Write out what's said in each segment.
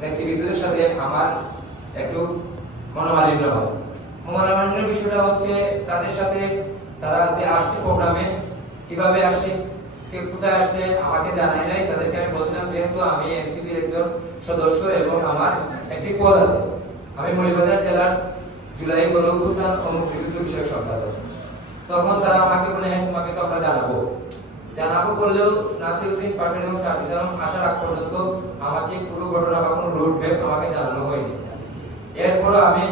নেতৃবৃন্দদের সাথে আমার একটু মনোমালিন্য হয়। মনোমালিন্যের বিষয়টা হচ্ছে তাদের সাথে তারা যে আসছে প্রোগ্রামে কিভাবে আসছে, কে কোথায় আসছে আমাকে জানায় নাই। তাদেরকে আমি বলছিলাম যেহেতু আমি এনসিপির একজন সদস্য এবং আমার একটি পদ আছে, আমি মৌলভীবাজার জেলার জুলাই গণঅভ্যুত্থান ও মুক্তিযুদ্ধ বিষয়ক সম্পাদক। তখন তারা আমাকে বলে তোমাকে তো আমরা জানাবো বললেও নাসিরউদ্দিন পাটোয়ারি এবং সার্জিস আলম আসার আগ পর্যন্ত আমাকে পুরো ঘটনা বা কোনো রুট ম্যাপ আমাকে জানানো হয়নি। এরপরও আমি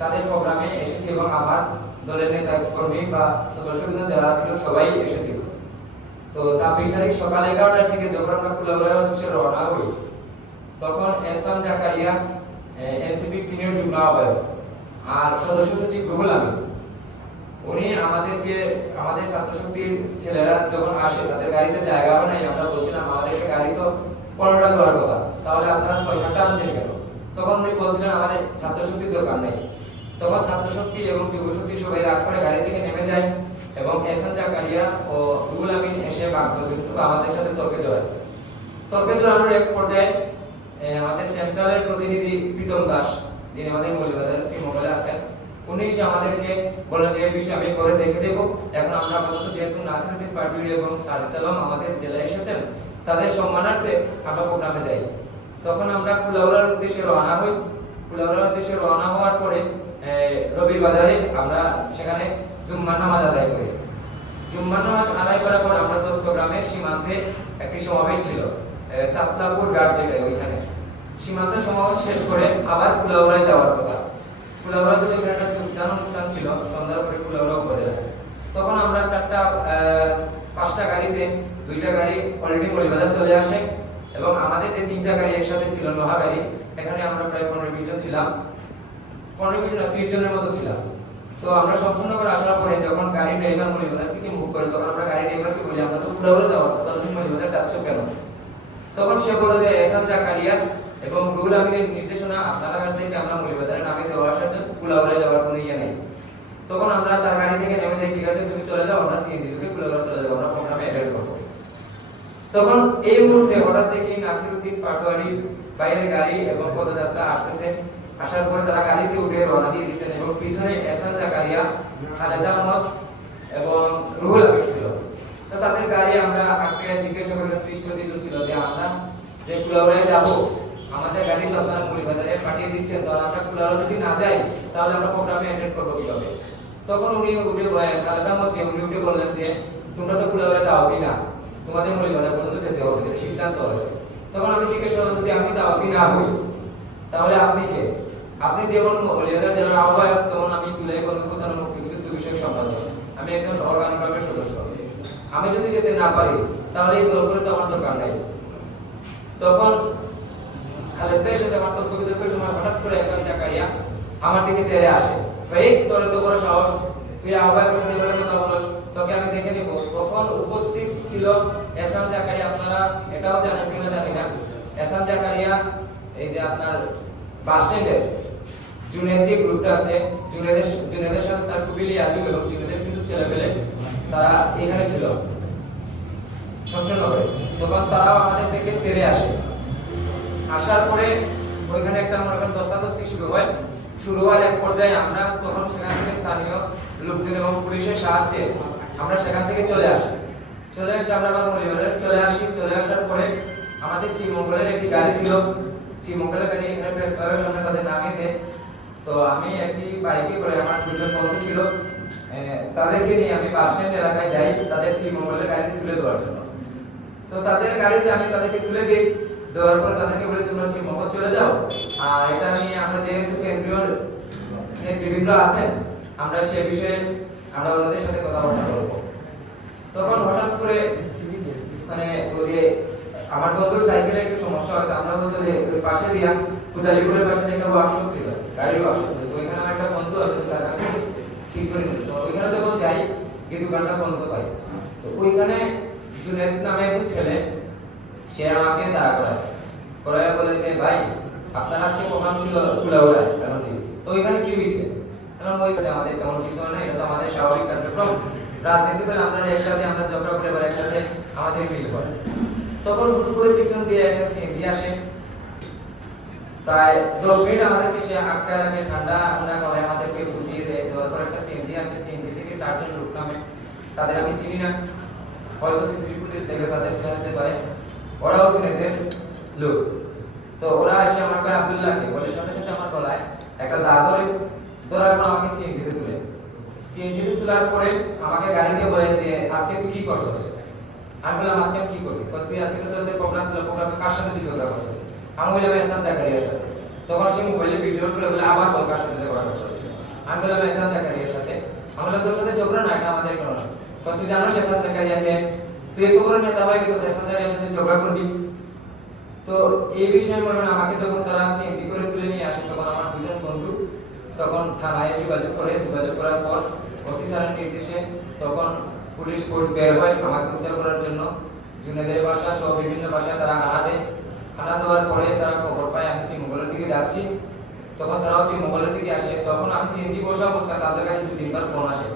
তাদের প্রোগ্রামে এসেছি এবং আমার দলের নেতা কর্মী বা সদস্যবৃন্দ যারা ছিল সবাই এসেছিল। তো 26 তারিখ সকাল 11টার দিকে যখন আমরা কুলাউড়ার উদ্দেশ্যে রওনা হই, তখন এহসান জাকারিয়া এনসিপি সিনিয়র যুগ্ম আহ্বায়ক আর সদস্য সচিব রুহুল আমিন, উনি আমাদের ছাত্র শক্তির ছেলেরা যখন আসে তাদের গাড়িতে জায়গাও নাই। আমরা বলছিলাম আমাদেরকে গাড়ি তো 15টা দেওয়ার কথা, তাহলে আপনারা 6-7টা আনছেন কেন? তখন উনি বলছিলেন আমাদের ছাত্র শক্তির দরকার নেই। তখন ছাত্র শক্তি এবং যুব শক্তি সবাই রাগ করে গাড়ি থেকে নেমে যায় এবং এহসান জাকারিয়া ও রুহুল আমিন এসে আমাদের সাথে তর্কে জড়ানোর এক পর্যায়ে আমাদের সেন্ট্রালের প্রতিনিধি প্রীতম দাস, যিনি আমাদের মৌলভীবাজার সি মোবাইলে আছেন, উনি এসে আমাদেরকে বললেন যে এই বিষয়ে আমি পরে দেখে দেব। এখন আমরা আপাতত যেহেতু নাসিরউদ্দিন পাটোয়ারি এবং সার্জিস আলম আমাদের জেলায় এসেছেন, তাদের সম্মানার্থে আমরা প্রোগ্রামে যাই। তখন আমরা কুলাউড়ার উদ্দেশ্যে রওনা হই। কুলাউড়ার উদ্দেশ্যে রওনা হওয়ার পরে রবির বাজারে আমরা সেখানে জুম্মার নামাজ আদায় করি। জুম্মার নামাজ আদায় করার পর আমরা চট্টগ্রামের সীমান্তে একটি সমাবেশ ছিল, চাতলাপুর ঘাট যেটা, ওইখানে সীমান্ত সমাবেশ শেষ করে আবার কুলাউড়ায় যাওয়ার কথা। কুলাউড়া থেকে একটা যোগদান অনুষ্ঠান ছিল সন্ধ্যার পরে কুলাউড়া উপজেলায়। তখন আমরা 5টা গাড়িতে 2টা গাড়ি অলরেডি মৌলভীবাজার চলে আসে এবং আমাদের যে 3টা গাড়ি একসাথে ছিল লোহা গাড়ি, এখানে আমরা প্রায় 15-20 জন ছিলাম, 15-20 জনের মতো ছিলাম। তো আমরা সম্পূর্ণ করে আসার পরে যখন গাড়ি ড্রাইভার মৌলভীবাজার থেকে মুভ করে, তখন আমরা গাড়ি ড্রাইভারকে বলি আমরা তো কুলাউড়া যাওয়ার কথা, তুমি মৌলভীবাজার যাচ্ছ কেন? তখন সে বলে যে এহসান জাকারিয়া এবং রুহুল আমিনের নির্দেশনা আপনারা কাছ থেকে আমরা মৌলভীবাজারে নামে দেওয়া আসার জন্য কুলাউড়ায় যাওয়ার কোনো ইয়ে নেই। তখন আমরা তার গাড়ি থেকে নেমে যাই, ঠিক আছে তুমি চলে যাও, আমরা সিএনজি যোগে কুলাউড়া চলে যাবো, আমরা প্রোগ্রামে অ্যাটেন্ড করব। তখন এই মুহূর্তে হঠাৎ দেখি নাসিরউদ্দিন পাটোয়ারির বাইরের গাড়ি এবং পদযাত্রা আসতেছে। আসার পরে তারা গাড়িতে উঠে রওনা দিয়ে দিয়েছেন এবং পিছনে এহসান জাকারিয়া, খালেদা আহমদ এবং রুহুল আমিন ছিল। তো তাদের গাড়ি আমরা আটকে জিজ্ঞাসা করে ফিস্টতি ছিল যে আমরা যে কুলাউড়ায় যাব, আমাদের গাড়ি তো আপনারা মৌলভীবাজারে পাঠিয়ে দিচ্ছেন, তো আমরা কুলাউড়া যদি না যাই তাহলে আমরা প্রোগ্রামে অ্যাটেন্ড করব কিভাবে? তখন উনি উঠে খালেদা আহমদ উনি উঠে বললেন যে তোমরা তো কুলাউড়া দাওয়াতি না, তোমাদের মৌলভীবাজার পর্যন্ত যেতে হবে, সেটা সিদ্ধান্ত হয়েছে। তখন আমি জিজ্ঞাসা করলাম যদি আমি দাওয়াতি না হই তাহলে আপনি কে? আপনি যেমন মৌলভীবাজার জেলার আহ্বায়ক, তখন আমি জুলাই গণঅভ্যুত্থান ও মুক্তিযুদ্ধ বিষয়ক সম্পাদক, আমি একজন অর্গানিক সদস্য। আমি যদি যেতে না পারি তাহলে এই দল করে তো আমার দরকার নাই। তখন খালেদ ভাইয়ের সাথে আমার তর্ক বিতর্কের সময় হঠাৎ করে এহসান জাকারিয়া আমার দিকে তেড়ে আসে, ভাই তোর তো বড় সাহস, তুই আহ্বায়কের সাথে এভাবে কথা বলছ, তোকে আমি দেখে নিব। তখন উপস্থিত ছিল এহসান জাকারিয়া, আপনারা এটাও জানেন কিনা জানি না, এহসান জাকারিয়া এই যে আপনার বাস স্ট্যান্ডের জুনেদ যে গ্রুপটা আছে, জুনেদের সাথে তার কুবিলি আজু এবং জুনেদের কিছু ছেলেপেলে তারা এখানে ছিল শমশেরনগরে। তখন তারাও আমাদের থেকে তেড়ে আসে। আসার পরে ওইখানে একটা মনে করেন দস্তাদস্তি শুরু হয় এক পর্যায়ে আমরা তখন সেখান থেকে স্থানীয় লোকজন এবং পুলিশের সাহায্যে আমরা সেখান থেকে চলে এসে আমরা আবার মৌলভীবাজারে চলে আসার পরে আমাদের সি মঙ্গলের একটি গাড়ি ছিল, সি মঙ্গলের গাড়ি এখানে প্রেস ক্লাবের সামনে তাদের নামিয়ে দেয়। তো আমি একটি বাইকে করে, আমার 2জন বন্ধু ছিল, তাদেরকে নিয়ে আমি বাস স্ট্যান্ড এলাকায় যাই তাদের সি মঙ্গলের গাড়িতে তুলে দেওয়ার জন্য। তো তাদের গাড়িতে আমি তাদেরকে তুলে দিই, দেওয়ার পর তাদেরকে বলে তোমরা সি মঙ্গল চলে যাও, আর এটা নিয়ে আমরা যেহেতু কেন্দ্রীয় নেতৃবৃন্দ আছেন আমরা সে বিষয়ে আমরা ওনাদের সাথে কথাবার্তা বলবো। তখন হঠাৎ করে মানে ওই যে আমার বন্ধুর সাইকেলে একটু সমস্যা হতো, আমরা বলছিলাম যে ওই পাশে দিয়া কুদালিপুরের পাশে একটা ওয়ার্কশপ ছিল, গাড়ির ওয়ার্কশপ, ওইখানে আমার একটা বন্ধু আছে, তার কাছে ঠিক করে নিল। তো ওইখানে যখন যাই কিন্তু গানটা বন্ধ পাই, তো ওইখানে জুনেদ নামে একজন ছেলে, সে আমাকে দাঁড়া করায় বলে যে ভাই আপনার আজকে প্রোগ্রাম ছিল কুলাউড়ায়, তো ওইখানে কি হয়েছে? কারণ ওইখানে আমাদের তেমন কিছু হয় না, এটা তো আমাদের স্বাভাবিক কার্যক্রম, রাজনীতি করে আমরা একসাথে আমরা ঝগড়া করে এবার একসাথে আমাদের মিল করে। তখন হুট করে পিছন দিয়ে একটা সিএনজি আসে, প্রায় 10 মিনিট আমাদেরকে সে আটকা রাখে, ঠান্ডা ঠান্ডা করে আমাদেরকে বুঝিয়ে দেয়। দেওয়ার পর একটা সিএনজি আসে, সিএনজি থেকে 4 জন লোক নামে, তাদের আমি চিনি না, হয়তো সিসিটিভি ফুটেজ দেখে তাদের জানতে পারে, ওরাও দুনিয়াদের লোক। তো ওরা এসে আমার ভাই আব্দুল্লাহকে বলে সাথে সাথে আমার গলায় একটা দাগ ধরে, ধরার পর আমাকে সিএনজিতে তুলে, সিএনজিতে তোলার পরে আমাকে গাড়ি দিয়ে বলে যে আজকে তুই কি করছিস। আমি বললাম আজকে আমি কি করছি, তুই আজকে তো তোদের প্রোগ্রাম ছিল, প্রোগ্রামে কার সাথে ঝগড়া করছিস। আমি বললাম এহসান জাকারিয়ার সাথে। তখন সে মোবাইলে ভিডিও করে বলে আবার বল কার সাথে ঝগড়া করছিস। আমি বললাম এহসান জাকারিয়ার সাথে। আমি বললাম তোর সাথে ঝগড়া না, এটা আমাদের কোনো না। তুই জানোস এহসান জাকারিয়াকে, তুই এত বড় নেতা হয়ে গেছিস, এহসান জাকারিয়ার সাথে ঝগড়া করবি। তো এই বিষয়ে মনে হয় আমাকে যখন তারা সিএনজি করে তুলে নিয়ে আসে, তখন আমার দুজন বন্ধু তখন থানায় যোগাযোগ করার পর ওসি স্যারের নির্দেশে তখন পুলিশ ফোর্স বের হয় আমাকে উদ্ধার করার জন্য। জুনেদের বাসা সহ বিভিন্ন বাসায় তারা হানা দেয়। হানা দেওয়ার পরে তারা খবর পায় আমি শ্রীমঙ্গলের দিকে যাচ্ছি, তখন তারাও শ্রীমঙ্গলের দিকে আসে। তখন আমি সিএনজি বসা অবস্থায় তাদের কাছে 2-3 বার ফোন আসে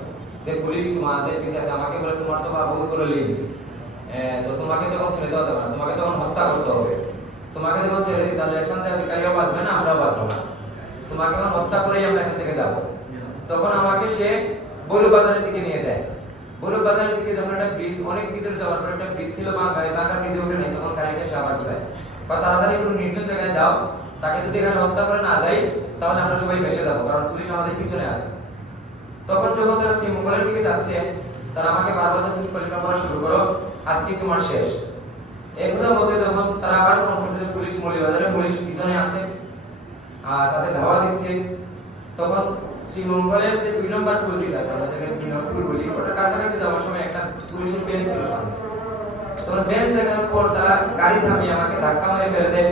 যে পুলিশ তোমাদের পিছে আছে। আমাকে বলে তোমার তো বাবু করে লিখ, তো তোমাকে তখন ছেড়ে দেওয়া যাবে না, তোমাকে তখন হত্যা করতে হবে। তোমাকে যখন ছেড়ে দিই তাহলে এখান থেকে অধিকারীও বাঁচবে না, আমরাও বাঁচবো না, তোমাকে তখন হত্যা করেই আমরা এখান থেকে যাবো। তখন আমাকে সে বৈরব বাজারের দিকে নিয়ে যায়। বৈরব বাজারের দিকে যখন একটা ব্রিজ, অনেক ভিতরে যাওয়ার পর একটা ব্রিজ ছিল, বাঁকা ব্রিজে উঠে নেই, তখন গাড়িটা সে আবার ঘুরায় বা তাড়াতাড়ি কোনো নির্জন জায়গায় যাও, তাকে যদি এখানে হত্যা করে না যাই তাহলে আমরা সবাই ভেসে যাবো, কারণ পুলিশ আমাদের পিছনে আছে। তখন যখন তারা শ্রীমঙ্গলের দিকে যাচ্ছে, তারা আমাকে বারবার তুমি পরিকল্পনা করা শুরু করো, আজকে তোমার শেষ। এই কথা বলতে যখন তারা আবার ফোন করছে পুলিশ মৌলভীবাজারে, পুলিশ পিছনে আছে, তাদের ধাওয়া দিচ্ছে। তখন শ্রীমঙ্গলের যে 2 নম্বর পুলিশ আছে, আমরা যেখানে 2 নম্বর পুল বলি, ওটার কাছাকাছি যাওয়ার সময় একটা পুলিশের ভ্যান ছিল সামনে। তখন ভ্যান দেখার পর তারা গাড়ি থামিয়ে আমাকে ধাক্কা মেরে ফেলে দেয়।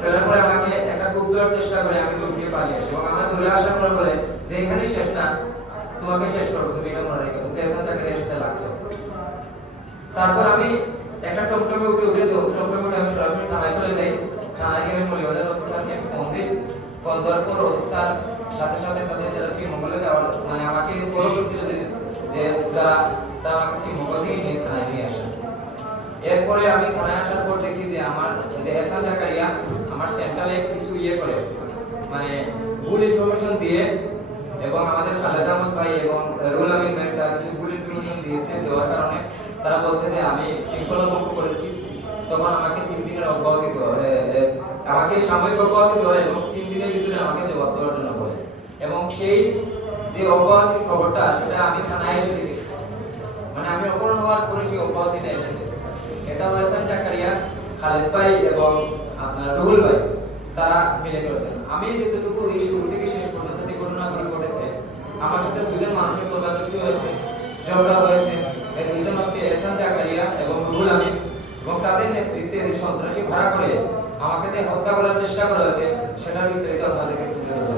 ফেলার পরে আমাকে একটা কূপ দেওয়ার চেষ্টা করে, আমি দৌড়িয়ে পালিয়ে আসি এবং আমরা দৌড়ে আসার পর বলে যে এখানেই শেষ না, তোমাকে শেষ করবো, তুমি এটা মনে রেখো, তুমি এহসান জাকারিয়ার সাথে লাগছো। তারপর আমি একটা টমটমে উঠে আমি সরাসরি থানায় চলে যাই। থানায় গিয়ে মৌলভীবাজার ওসি স্যারকে ফোন দিই। ফোন দেওয়ার পর ওসি স্যার সাথে সাথে তাদের যারা শ্রীমঙ্গলে যাওয়ার মানে আমাকে ফলো করছিল যে তারা আমাকে শ্রীমঙ্গল থেকে নিয়ে থানায় নিয়ে আসে। এরপরে আমি থানায় আসার পর দেখি যে আমার যে এহসান জাকারিয়া আমার সেন্ট্রালে কিছু করে মানে ভুল ইনফরমেশন দিয়ে, এবং আমাদের খালেদা আহমদ ভাই এবং রুল আমিন ভাই তারা কিছু ভুল ইনফরমেশন দিয়েছে। দেওয়ার কারণে তারা বলছে যে আমি শৃঙ্খলা ভঙ্গ করেছি। তখন আমাকে 3 দিনের অব্যাহতি আমাকে সাময়িক অব্যাহতি দেওয়া এবং 3 দিনের ভিতরে আমাকে জবাব দেওয়ার জন্য বলে। এবং সেই যে অব্যাহতির খবরটা সেটা আমি থানায় এসে দেখেছি, মানে আমি অপরাধ হওয়ার পরে সেই অব্যাহতিটা এসেছে। এটা এহসান জাকারিয়া, খালেদ ভাই এবং আপনার রুহুল ভাই তারা মিলে করেছেন। আমি যতটুকু এই শুরু থেকে শেষ পর্যন্ত যে ঘটনাগুলো ঘটেছে, আমার সাথে 2 জন মানুষের তদারকি হয়েছে, ঝগড়া হয়েছে। এই 2 জন হচ্ছে এহসান জাকারিয়া এবং রুহুল আমিন, এবং তাদের নেতৃত্বে সন্ত্রাসী ভাড়া করে আমাকে হত্যা করার চেষ্টা করা হয়েছে, সেটা বিস্তারিত আপনাদেরকে তুলে ধরবো।